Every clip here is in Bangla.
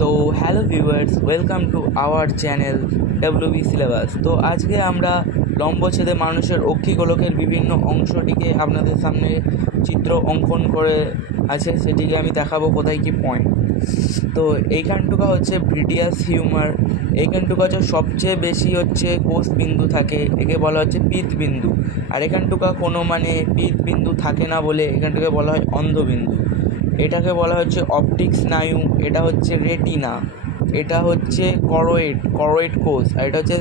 তো hello viewers, welcome to our channel WB syllabus. তো আজকে আমরা লম্বচ্ছেদে মানুষের অক্ষিগোলকের বিভিন্ন অংশটিকে আপনাদের সামনে চিত্র অঙ্কন করে আছে, সেটিকে আমি দেখাবো কোথায় কি পয়েন্ট। তো এইখানটুকা হচ্ছে ব্রিডিয়াস হিউমার। এইখানটুকা হচ্ছে সবচেয়ে বেশি হচ্ছে কোষ বিন্দু থাকে, একে বলা হচ্ছে পিত বিন্দু। আর এখানটুকা কোনো পিত বিন্দু থাকে না বলে এখানটাকে বলা হয় অন্ধবিন্দু। এটাকে বলা হচ্ছে অপটিক স্নায়ু, এটা হচ্ছে রেটিনা, এটা হচ্ছে করোয়েড কোষ, আর এটা হচ্ছে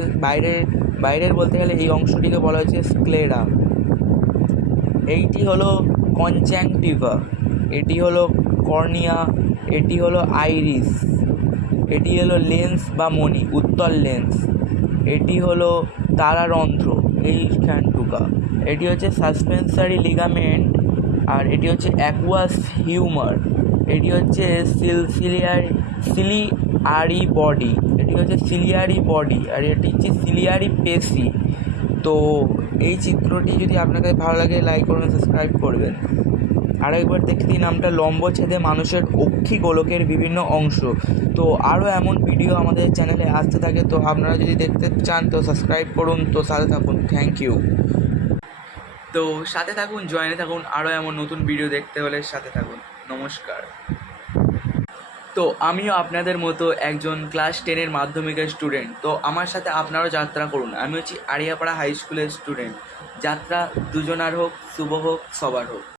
বাইরের বলতে গেলে এই অংশটিকে বলা হচ্ছে স্ক্লেরা। এইটি হলো কনজাংটিভা, এটি হলো কর্নিয়া, এটি হলো আইরিস, এটি হলো লেন্স বা মণি, উত্তল লেন্স, এটি হলো তারারন্ধ্র এইখানটুকা, এটি হচ্ছে সাসপেন্সারি লিগামেন্ট, আর এটি হচ্ছে অ্যাকুয়াস হিউমার, এটি হচ্ছে সিলিয়ারি বডি, এটি হচ্ছে সিলিয়ারি বডি, আর এটি হচ্ছে সিলিয়ারি পেশি। তো এই চিত্রটি যদি আপনাদের ভালো লাগে লাইক করুন, সাবস্ক্রাইব করবেন। আরেকবার দেখে দিন নামটা লম্বচ্ছেদে মানুষের অক্ষিগোলকের বিভিন্ন অংশ। তো আরও এমন ভিডিও আমাদের চ্যানেলে আসতে থাকে, তো আপনারা যদি দেখতে চান তো সাবস্ক্রাইব করুন, তো সাথে থাকুন। Thank you. তো সাথে থাকুন, জয়েনে থাকুন, আরও এমন নতুন ভিডিও দেখতে হলে সাথে থাকুন। নমস্কার। তো আমিও আপনাদের মতো একজন ক্লাস 10-এর মাধ্যমিকের স্টুডেন্ট। তো আমার সাথে আপনারাও যাত্রা করুন। আমি হচ্ছি আড়িয়াপাড়া হাই স্কুলের স্টুডেন্ট। যাত্রা দুজনার হোক, শুভ হোক, সবার হোক।